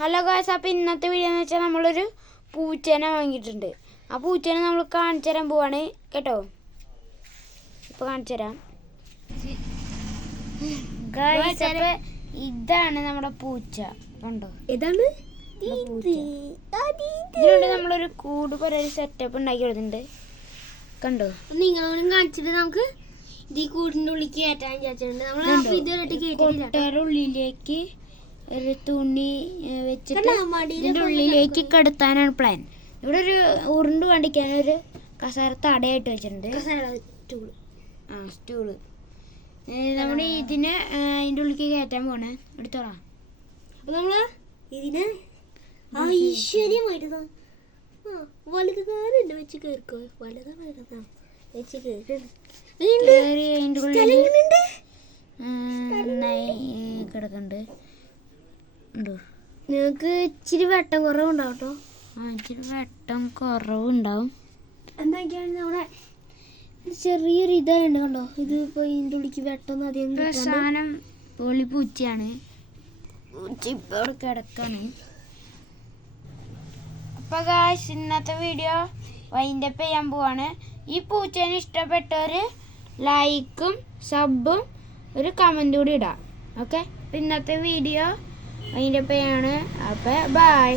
Hello guys, അപ്പോൾ ഇന്നത്തെ video എന്ന് വെച്ചാൽ നമ്മളൊരു പൂച്ചേനെ വാങ്ങിയിട്ടുണ്ട്. ആ പൂച്ചേനെ നമ്മൾ കാണിച്ചു തരാൻ പോവാണ് കേട്ടോ. ഇപ്പോൾ കാണിച്ചു തരാം ഗായ്സ്. അപ്പോൾ ഇതാണ് നമ്മുടെ പൂച്ച, കണ്ടോ? ഇതാണ് ഇതിനുണ്ട് നമ്മളൊരു കൂട് പോലെ ഒരു സെറ്റപ്പ് ഉണ്ടാക്കി കൊടുത്തിട്ടുണ്ട്, കണ്ടോ? നിങ്ങളോടും കാണിച്ചിട്ട് നമുക്ക് ഈ കൂടിൻ്റെ ഉള്ളിലേക്ക് കയറ്റാൻ വിചാരിച്ചിട്ടുണ്ട്. നമ്മൾ കൊട്ടയുടെ ഉള്ളിലേക്ക് ഒരു തുണി വെച്ചിട്ട് ഇതിൻ്റെ ഉള്ളിലേക്ക് കിടത്താനാണ് പ്ലാൻ. ഇവിടെ ഒരു ഉരുണ്ട് കണ്ടിക്കാനൊരു കസേര തടയായിട്ട് വെച്ചിട്ടുണ്ട്, സ്റ്റൂള്. നമ്മൾ ഇതിനെ അതിൻ്റെ ഉള്ളിലേക്ക് കയറ്റാൻ പോണേ. എടുത്തോളാം. അപ്പൊ നമ്മള് ഇതിനെ ഐശ്വര്യമായിട്ട് വലുതാറുണ്ട് വെച്ച് കേൾക്കോ. വലുതാ വെച്ച് കയറി അതിൻ്റെ ഉള്ളിൽ കിടക്കുന്നുണ്ട്. നിങ്ങൾക്ക് ഇച്ചിരി വെട്ടം കുറവുണ്ടാവും കേട്ടോ. ഇച്ചിരി വെട്ടം കുറവുണ്ടാവും. എന്തൊക്കെയാണ് നമ്മുടെ ചെറിയൊരു ഇതായുണ്ട് കണ്ടോ. ഇത് ഇപ്പോൾ ഇതിൻ്റെ ഉള്ളിക്ക് വെട്ടം അധികം സാധനം പൊളി പൂച്ചയാണ്. പൂച്ച ഇപ്പോൾ അവിടെ കിടക്കാണ്. അപ്പോൾ ഗായ്സ്, ഇന്നത്തെ വീഡിയോ വൈൻഡപ്പ് ചെയ്യാൻ പോവാണ്. ഈ പൂച്ചേനെ ഇഷ്ടപ്പെട്ടവർ ലൈക്കും സബും ഒരു കമൻറ്റ് കൂടി ഇടാം. ഓക്കെ, ഇന്നത്തെ വീഡിയോ വൈൻഡപ്പ് ചെയ്യാണ്. അപ്പോൾ ബൈ.